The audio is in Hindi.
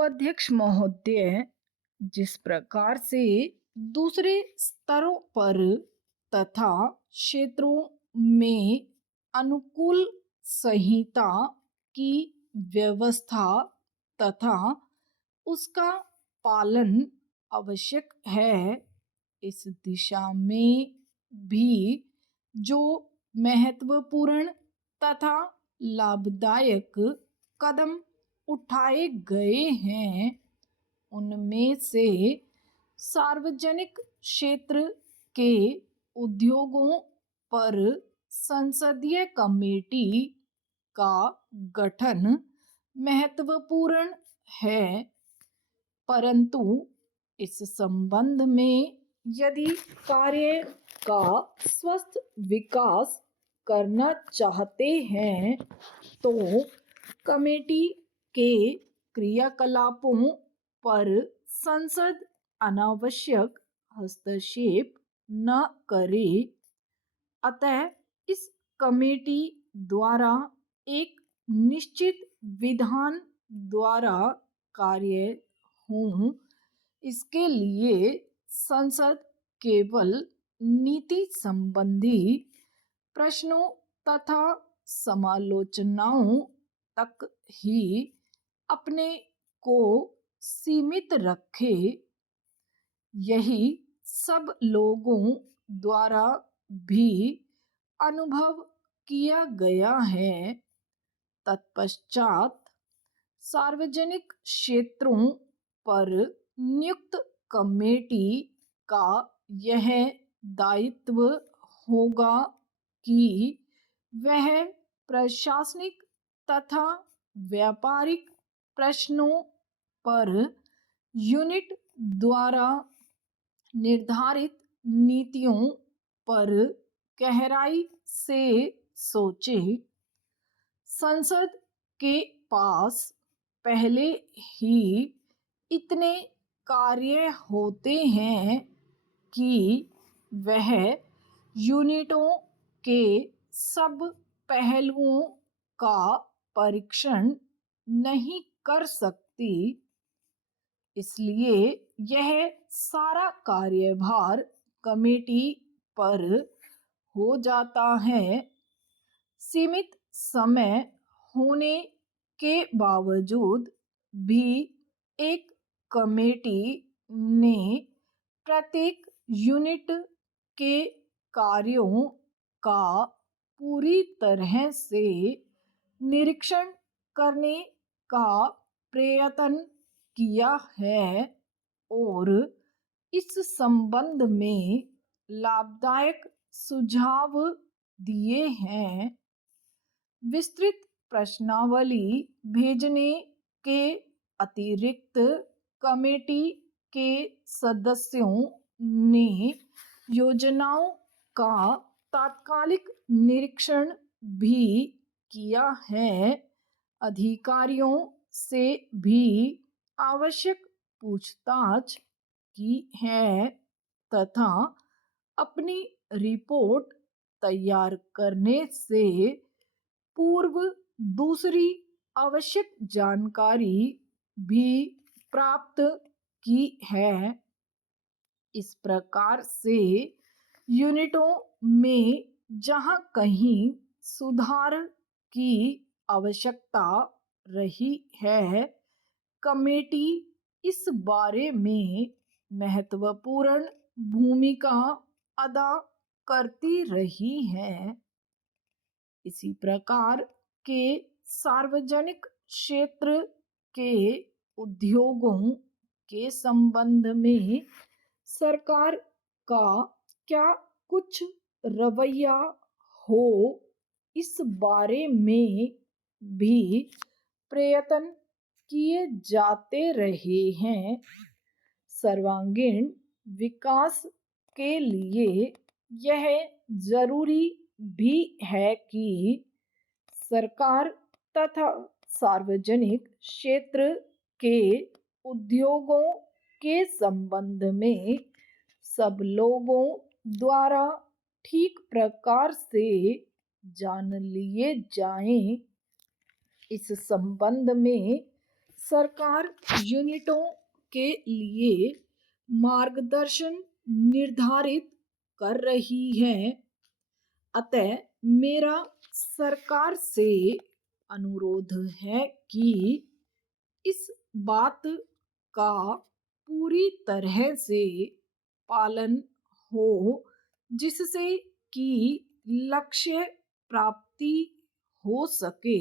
उपाध्यक्ष महोदय, जिस प्रकार से दूसरे स्तरों पर तथा क्षेत्रों में अनुकूल संहिता की व्यवस्था तथा उसका पालन आवश्यक है, इस दिशा में भी जो महत्वपूर्ण तथा लाभदायक कदम उठाए गए हैं, उनमें से सार्वजनिक क्षेत्र के उद्योगों पर संसदीय कमेटी का गठन महत्वपूर्ण है। परंतु इस संबंध में यदि कार्य का स्वस्थ विकास करना चाहते हैं तो कमेटी के क्रियाकलापों पर संसद अनावश्यक हस्तक्षेप न करे। अतः इस कमेटी द्वारा एक निश्चित विधान द्वारा कार्य हों, इसके लिए संसद केवल नीति संबंधी प्रश्नों तथा समालोचनाओं तक ही अपने को सीमित रखे। यही सब लोगों द्वारा भी अनुभव किया गया है। तत्पश्चात सार्वजनिक क्षेत्रों पर नियुक्त कमेटी का यह दायित्व होगा कि वह प्रशासनिक तथा व्यापारिक प्रश्नों पर यूनिट द्वारा निर्धारित नीतियों पर गहराई से सोचे। संसद के पास पहले ही इतने कार्य होते हैं कि वह यूनिटों के सब पहलुओं का परीक्षण नहीं कर सकती। इसलिए यह सारा कार्यभार कमेटी पर हो जाता है। सीमित समय होने के बावजूद भी एक कमेटी ने प्रत्येक यूनिट के कार्यों का पूरी तरह से निरीक्षण करने का प्रयत्न किया है और इस संबंध में लाभदायक सुझाव दिए हैं। विस्तृत प्रश्नावली भेजने के अतिरिक्त कमेटी के सदस्यों ने योजनाओं का तात्कालिक निरीक्षण भी किया है, अधिकारियों से भी आवश्यक पूछताछ की है तथा अपनी रिपोर्ट तैयार करने से पूर्व दूसरी आवश्यक जानकारी भी प्राप्त की है। इस प्रकार से यूनिटों में जहां कहीं सुधार की आवश्यकता रही है, कमेटी इस बारे में महत्वपूर्ण भूमिका अदा करती रही है। इसी प्रकार के सार्वजनिक क्षेत्र के उद्योगों के संबंध में सरकार का क्या कुछ रवैया हो, इस बारे में भी प्रयत्न किए जाते रहे हैं। सर्वांगीण विकास के लिए यह जरूरी भी है कि सरकार तथा सार्वजनिक क्षेत्र के उद्योगों के संबंध में सब लोगों द्वारा ठीक प्रकार से जान लिए जाएं। इस संबंध में सरकार यूनिटों के लिए मार्गदर्शन निर्धारित कर रही है। अतः मेरा सरकार से अनुरोध है कि इस बात का पूरी तरह से पालन हो जिससे कि लक्ष्य प्राप्ति हो सके।